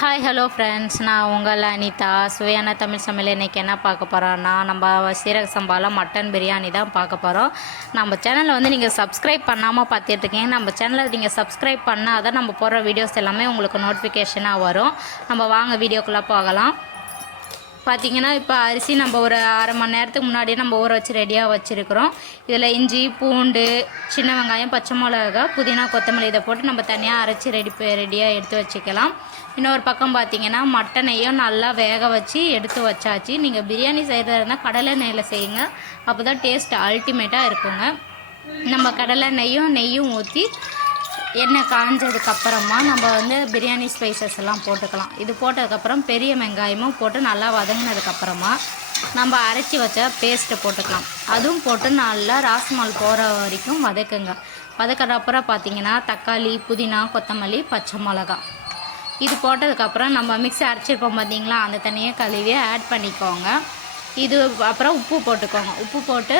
Hi hello friends, நான் உங்கள் அனிதா. சுவையான தமிழ் சமையல் இன்றைக்கி என்ன பார்க்க போகிறோன்னா, நம்ம சீரக சம்பாவில் மட்டன் பிரியாணி தான் பார்க்க போகிறோம். நம்ம சேனலை வந்து நீங்கள் சப்ஸ்கிரைப் பண்ணாமல் பார்த்துட்ருக்கீங்க. நம்ம சேனலை நீங்கள் சப்ஸ்கிரைப் பண்ணால் தான் நம்ம போடுற வீடியோஸ் எல்லாமே உங்களுக்கு நோட்டிஃபிகேஷனாக வரும். நம்ம வாங்க வீடியோக்குள்ளே போகலாம். பார்த்திங்கன்னா இப்போ அரிசி நம்ம ஒரு அரை மணி நேரத்துக்கு முன்னாடியே நம்ம ஊற வச்சு ரெடியாக வச்சுருக்கிறோம். இதில் இஞ்சி, பூண்டு, சின்ன வெங்காயம், பச்சை மிளகா, புதினா, கொத்தமல்லி இதை போட்டு நம்ம தனியாக அரைச்சி ரெடியாக எடுத்து வச்சுக்கலாம். இன்னொரு பக்கம் பார்த்திங்கன்னா மட்டனையும் நல்லா வேக வச்சு எடுத்து வச்சாச்சு. நீங்கள் பிரியாணி செய்கிறதா இருந்தால் கடலை நெய்யில் செய்யுங்க, அப்போ தான் டேஸ்ட் அல்டிமேட்டாக இருக்குங்க. நம்ம கடலை நெய்யும் ஊற்றி எண்ணெய் காஞ்சதுக்கப்புறமா நம்ம வந்து பிரியாணி ஸ்பைசஸ் எல்லாம் போட்டுக்கலாம். இது போட்டதுக்கப்புறம் பெரிய வெங்காயமும் போட்டு நல்லா வதங்கினதுக்கப்புறமா நம்ம அரைச்சி வச்ச பேஸ்ட்டை போட்டுக்கலாம். அதுவும் போட்டு நல்லா ராஸ்மால் போகிற வரைக்கும் வதக்குங்க. வதக்கிற அப்புறம் பார்த்திங்கன்னா தக்காளி, புதினா, கொத்தமல்லி, பச்சை மிளகா இது போட்டதுக்கப்புறம் நம்ம மிக்ஸி அரைச்சிருப்போம் பார்த்திங்களா, அந்த தண்ணியை கழுவி ஆட் பண்ணிக்கோங்க. இது அப்புறம் உப்பு போட்டுக்கோங்க. உப்பு போட்டு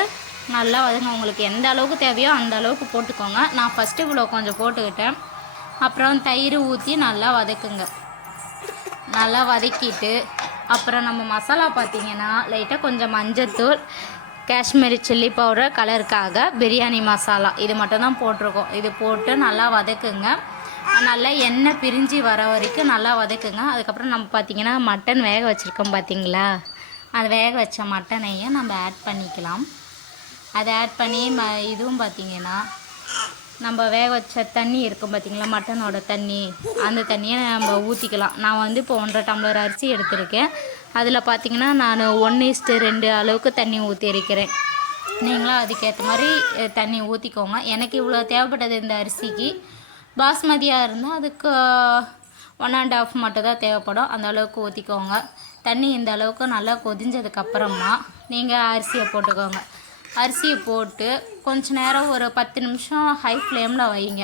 நல்லா வதங்க. உங்களுக்கு எந்த அளவுக்கு தேவையோ அந்த அளவுக்கு போட்டுக்கோங்க. நான் ஃபஸ்ட்டு இவ்வளோ கொஞ்சம் போட்டுக்கிட்டேன். அப்புறம் தயிர் ஊற்றி நல்லா வதக்குங்க. நல்லா வதக்கிட்டு அப்புறம் நம்ம மசாலா பார்த்திங்கன்னா லைட்டாக கொஞ்சம் மஞ்சத்தூள், காஷ்மீரி சில்லி பவுடர் கலருக்காக, பிரியாணி மசாலா இது மட்டும் தான் போட்டிருக்கோம். இது போட்டு நல்லா வதக்குங்க. நல்லா எண்ணெய் பிரிஞ்சு வர வரைக்கும் நல்லா வதக்குங்க. அதுக்கப்புறம் நம்ம பார்த்திங்கன்னா மட்டன் வேக வச்சுருக்கோம் பார்த்திங்களா, அது வேக வச்ச மட்டனையும் நம்ம ஆட் பண்ணிக்கலாம். அதை ஆட் பண்ணி இதுவும் பார்த்திங்கன்னா நம்ம வேக வச்ச தண்ணி இருக்கும் பார்த்திங்களா, மட்டனோட தண்ணி, அந்த தண்ணியை நம்ம ஊற்றிக்கலாம். நான் வந்து இப்போ 1.5 டம்ளர் அரிசி எடுத்திருக்கேன். அதில் பார்த்திங்கன்னா நான் 1:2 அளவுக்கு தண்ணி ஊற்றிருக்கிறேன். நீங்களும் அதுக்கேற்ற மாதிரி தண்ணி ஊற்றிக்கோங்க. எனக்கு இவ்வளோ தேவைப்பட்டது இந்த அரிசிக்கு. பாஸ்மதியாக இருந்தால் அதுக்கு 1.5 மட்டும் தான் தேவைப்படும். அந்த அளவுக்கு ஊற்றிக்கோங்க. தண்ணி இந்த அளவுக்கு நல்லா கொதிஞ்சதுக்கப்புறமா நீங்கள் அரிசியை போட்டுக்கோங்க. அரிசியை போட்டு கொஞ்ச நேரம் ஒரு 10 நிமிஷம் ஹை ஃப்ளேமில் வைங்க.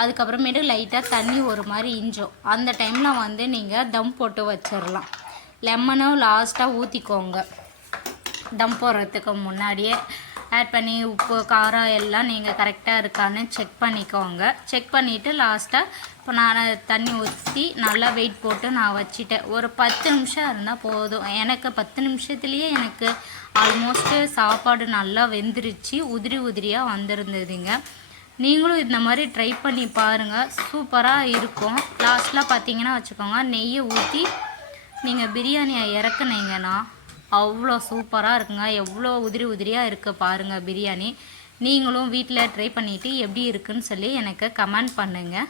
அதுக்கப்புறமேட்டு லைட்டாக தண்ணி ஒரு மாதிரி இஞ்சும். அந்த டைமில் வந்து நீங்கள் தம் போட்டு வச்சிடலாம். லெமனும் லாஸ்ட்டாக ஊற்றிக்கோங்க. தம் போடுறதுக்கு முன்னாடியே ஆட் பண்ணி உப்பு, காரம் எல்லாம் நீங்கள் கரெக்டாக இருக்கான்னு செக் பண்ணிக்கோங்க. செக் பண்ணிவிட்டு லாஸ்ட்டாக இப்போ நான் தண்ணி ஊற்றி நல்லா வெயிட் போட்டு நான் வச்சுட்டேன். ஒரு 10 நிமிஷம் இருந்தால் போதும். எனக்கு 10 நிமிஷத்துலேயே எனக்கு ஆல்மோஸ்ட்டு சாப்பாடு நல்லா வெந்துருச்சு. உதிரியாக வந்திருந்ததுங்க. நீங்களும் இந்த மாதிரி ட்ரை பண்ணி பாருங்கள், சூப்பராக இருக்கும். லாஸ்ட்டில் பார்த்தீங்கன்னா வச்சுக்கோங்க, நெய்யை ஊற்றி நீங்கள் பிரியாணியை இறக்குனீங்கன்னா அவ்வளோ சூப்பராக இருக்குங்க. எவ்வளோ உதிரியாக இருக்குது பாருங்கள் பிரியாணி. நீங்களும் வீட்டில் ட்ரை பண்ணிவிட்டு எப்படி இருக்குன்னு சொல்லி எனக்கு கமெண்ட் பண்ணுங்கள்.